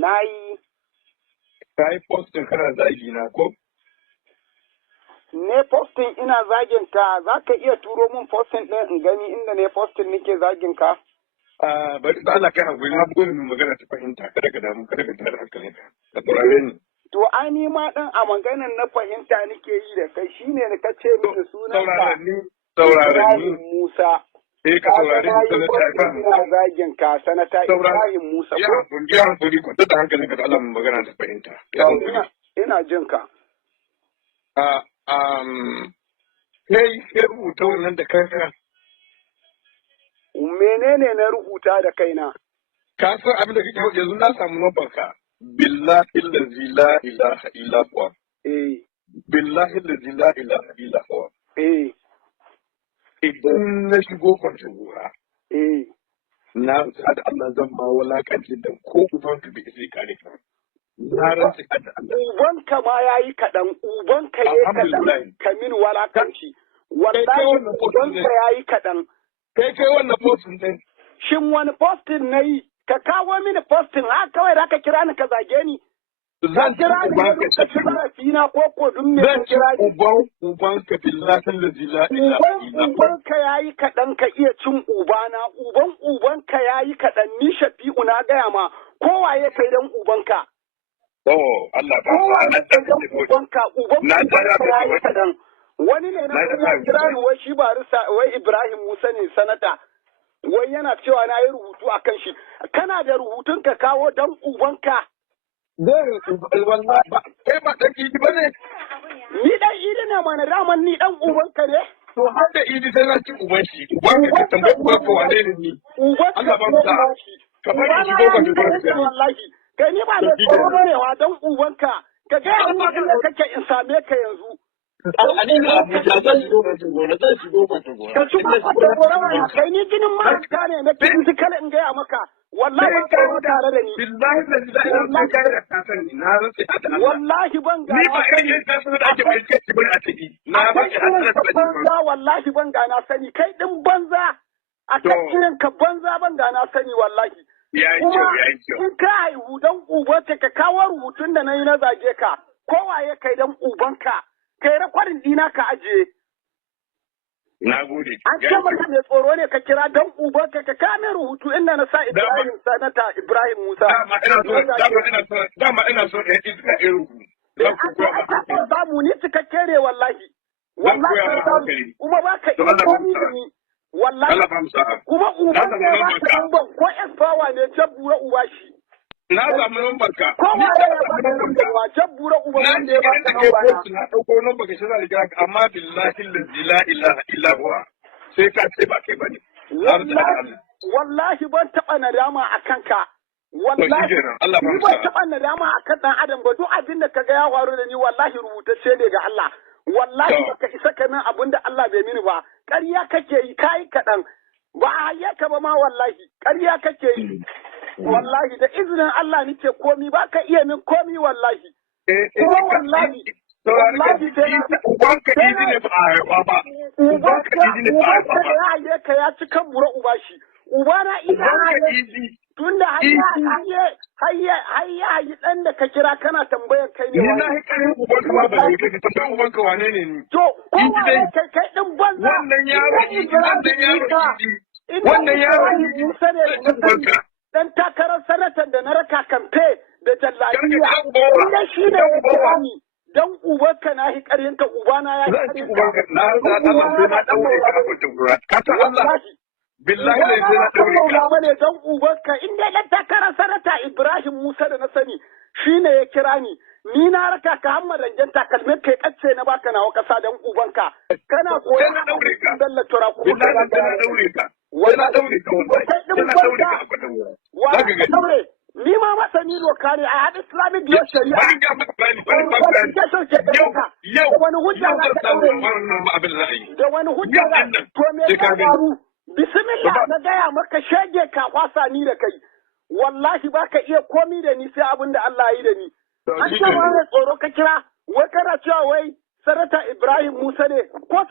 nayi. Ka yi postin kana zagi na ko? Ne postin ina zagin ka, za ka iya turo min postin ɗin in gani inda ne postin nake zagin ka? Bari da Allah kai hankali na bugu min magana ta fahimta kada ka damu kada ka tada hankalin ka. Ka saurare ni. To ai ni ma ɗin a maganar na fahimta nake yi da kai shine da ka ce mini sunan ka. Saurare ni. Musa. Ka saurare ni sanata Ibrahim. Ina zagin ka sanata Ibrahim Musa. Ya hankali kwanta da hankalin ka da Allah min magana ta fahimta. Ina jin ka. Kai rubuta wannan da kanka. Menene na rubuta da kaina? Ka san abin da kake yanzu na samu mafarka. Billahi allazi la ilaha illa huwa. Billahi allazi la ilaha illa huwa. Idan na shigo kwanci gora. Na rantsa da Allah zan ma wulakanci da ko uban ka bai sai kare ka. Na rantsa da Allah. Ubanka ma yayi kaɗan, ubanka yayi kaɗan ka min wulakanci. Wallahi ubanka yayi kaɗan. Kai wannan postin din. Shin wani postin na yi? Ka kawo mini postin ha kawai da ka kira ni ka zage ni. Zan kira ni ka kira fina ko dun ne ka kira ni. Uban ka billahi allazi la ilaha illa huwa. Uban ka yayi kaɗan ka iya cin ubana, uban ka yayi kaɗan ni Shafi'u na gaya ma kowaye kai dan uban ka. Allah ba ubanka yayi kaɗan. Wani ne na kira ni wai shi barista wai Ibrahim Musa ne sanata. Wai yana cewa na yi rubutu a kan shi. Kana da rubutun ka kawo dan ubanka. Kai ba ɗan idi ba ne? Ni ɗan idi ne mana daman ni ɗan ubanka ne? To har da idi sai na ci uban shi. Uban ka tambayi uban ka wane ne ni? Allah ba mu sa. Kamar shi ko ba shi wallahi. Kai ni ba da tsoro ne wa dan ubanka. Ka ga amma da kake in same ka yanzu. Ani na Abuja zan shigo ba gona zan shigo ba gona. Ka shigo ba gona kai ni jinin ma ne na physical in gaya maka. Wallahi ka yi tare da ni. Billahi la ilaha illa ka sani na rantsi da Allah. Wallahi ban ga. Ni ba kai yin kasu da ake bai kai bane a ciki. Na ba ki hadara da banza wallahi ban ga na sani kai din banza. A kan irin ka banza ban ga na sani wallahi. Yayi kyau. In ka haihu dan ubanka ka kawo rubutun da na yi na zage ka. Kowaye kai dan ubanka. Kai rakwarin dina ka ajiye. Na gode. An ce maka mai tsoro ne ka kira dan ubanka ka kame rubutu inda na sa Ibrahim sanata Ibrahim Musa. Dama ina so da iska irin ku. Zan ku koya ba mu ni cikakke ne wallahi. Wallahi kuma ba ka iya komi da ni. Wallahi kuma uban ne ba ka ban ko esfawa ne jabbura uba shi. Na samu lambar ka. Kowa ya ba jabbura uba wanda ya ba ka lambar ka. Na ɗauko lambar ka shi za ka amma billahi la ilaha illa huwa. Sai ka ce ba kai bane. Wallahi ban taɓa nadama a kanka. Wallahi ban taɓa nadama a kan ɗan adam ba duk abin da ka ga ya faru da ni wallahi rubutacce ne ga Allah. Wallahi baka isa ka min abin da Allah bai mini ba. Ƙarya kake yi kayi kaɗan. Ba a hayyaka ba ma wallahi. Ƙarya kake yi. Wallahi da izinin Allah nike komi ba ka iya min komi wallahi. Kuma wallahi. Wallahi ubanka idi ne ba a haifa ba. Ubanka idi ne ba a haifa ba. Ya haye ka ya ci kan bura uba shi. Ubana ina haye. Tunda hayya ɗan da ka kira kana tambayar kai ne. Ni na yi ƙarin ubanka ma ba da kai ka tambayar ubanka wane ne ni. To kowa kai ɗin banza. Wannan yaro idi. Wannan yaro idi. Dan takarar sanatar da na raka kamfe da jallabiya. Inda shi ne ya kira ni. Dan ubanka na hi ƙaryanka ubana ya yi ƙaryanka. Zan ci ubanka na Allah sai na ɗaure ka a kwanta gura. Ka ta Allah. Billahi ne sai na ɗaure ka. Ba ne dan ubanka inda dan takarar sanata Ibrahim Musa da na sani shi ne ya kira ni. Ni na raka ka hamma ranjan takalmin kai kacce na baka nawa kasa dan ubanka. Kana koyon na ɗaure ka. Dalla tura ko da na ɗaure ka. Sai na ɗaure ka wallahi. Sai na ɗaure ka a kwanta gura. Za ka gani. Ni ma masani doka ne a haɗa Islamic law shari'a. Bari ga maka bayani yau wani hujja za ka ɗaure. Da wani hujja za to me ya faru? Bismillah na gaya maka shege ka kwasa ni da kai. Wallahi ba ka iya komi da ni sai abin da Allah ya yi da ni. An ce ma tsoro ka kira wai kana cewa wai sanata Ibrahim Musa ne ko